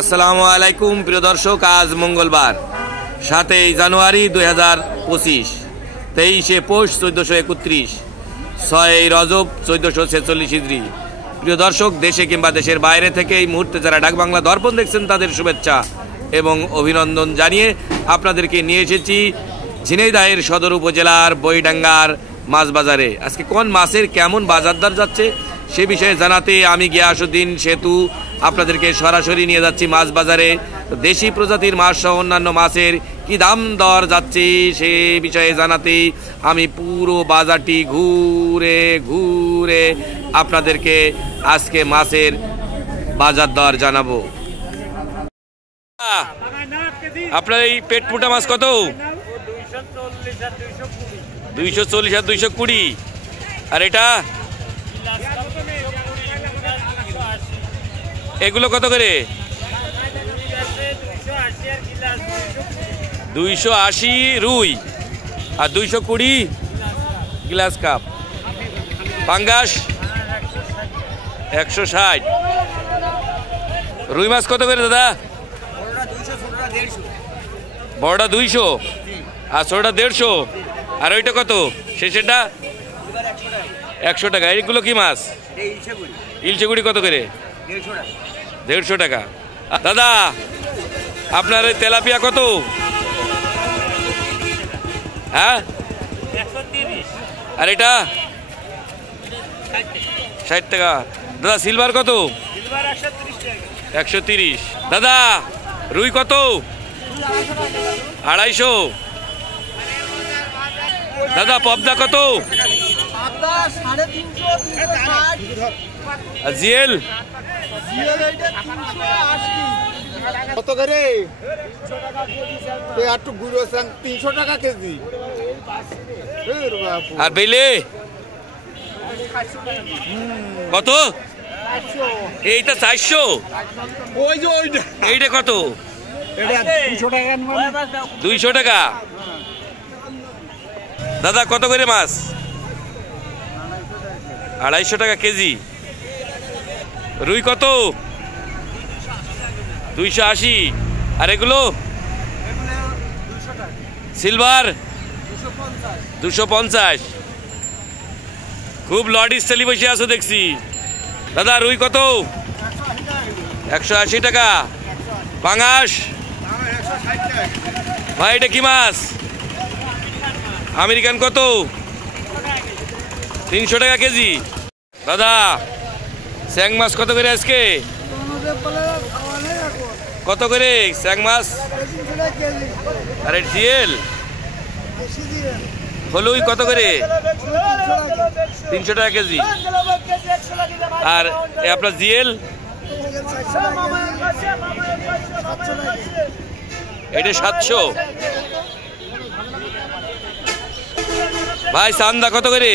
আসসালামু আলাইকুম প্রিয় দর্শক, আজ মঙ্গলবার 7 জানুয়ারি 2025, 23 পৌষ 1431, 6 রজব 1446 হিজরি। প্রিয় দর্শক, দেশে কিংবা দেশের বাইরে থেকে এই মুহূর্তে যারা ডাক বাংলা দর্পণ দেখছেন তাদের শুভেচ্ছা এবং অভিনন্দন জানিয়ে আপনাদেরকে নিয়ে এসেছি ঝিনাইদহের সদর উপজেলার বইডাঙ্গার মাছ বাজারে। আজকে কোন মাছের কেমন বাজার দর যাচ্ছে সে বিষয়ে জানাতে আমি গিয়াসউদ্দিন সেতু আপনাদেরকে সরাসরি নিয়ে যাচ্ছি মাছ বাজারে। দেশি প্রজাতির মাছ সহ অন্যান্য মাছের কি দাম দর যাচ্ছে সে বিষয়ে জানাতে আমি পুরো বাজারটি ঘুরে ঘুরে আপনাদেরকে আজকে মাছের বাজার দর জানাবো। আপনার এই পেট ফুটা মাছ কত? 240 আর 220। আর এটা এগুলো কত করে? 280 রুই আর 220 গ্লাস কাপ। পাঙ্গাস 160। রুই মাছ কত করে দাদা? বড়টা 200 আর ছোটটা 150। আর ওইটা কত শেষেরটা? 100 টাকা। এইগুলো কি মাছ? ইলশেগুড়ি কত করে? 150 টাকা। দাদা আপনার ওই তেলাপিয়া কত? হ্যাঁ, 130। আর এটা 60 টাকা। দাদা সিলভার কত? 130। দাদা রুই কত? 250। দাদা পবদা কত? আর জিএল কত করে? 300 টাকা কেজি। আর বেলে কত? এইটা 400। ওই যে ওইটা এইটা কত? 200 টাকা। দাদা কত করে মাছ? 250 টাকা কেজি। রুই কত? 280। আর এগুলো সিলভার 250। খুব লডিস চালি বসে আছো দেখছি। দাদা রুই কত? 180 টাকা। পাঙাশ ভাই এটা কি মাছ? আমেরিকান কত? 300 টাকা কেজি। দাদা স্যাং মাছ কত করে আজকে? কত করে স্যাং মাছ? আর জিএল হলুই কত করে? 300 টাকা কেজি। আর আপনার জিএল এটা 700। ভাই চান্দা কত করে?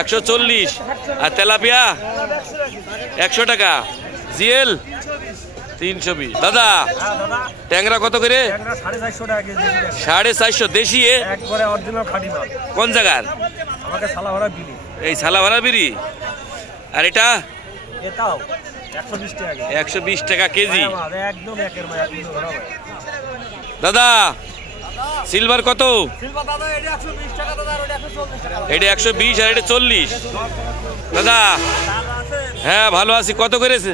140। আর তেলাপিয়া 100 টাকা। জিএল 320। দাদা ট্যাংরা কত করে? 450 দেশি। কোন জায়গার? এই সালাভাড়া বিড়ি। আর এটা 120 টাকা কেজি। দাদা সিলভার কত? এটা 120 আর এটা 40। দাদা হ্যাঁ ভালো আছি। কত করেছে?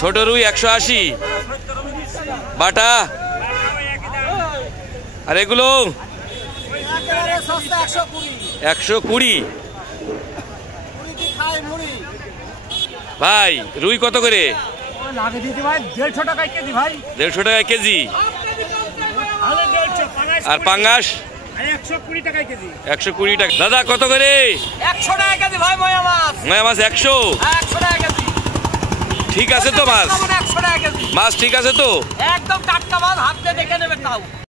ছোট রুই 180। বাটা আর এগুলো 120। ভাই রুই কত করে? 150 টাকা কেজি ভাই। 150 টাকা কেজি। আর পাঙ্গাস 120 টাকা কেজি। 120 টাকা। দাদা কত করে? 100 টাকা কেজি ভাই। ময়া মাছ 100। 100 টাকা কেজি। ঠিক আছে তো মাছ? 100 টাকা কেজি মাছ ঠিক আছে তো? একদম টাটকা মাছ, হাত দিয়ে দেখে নেবে তাও।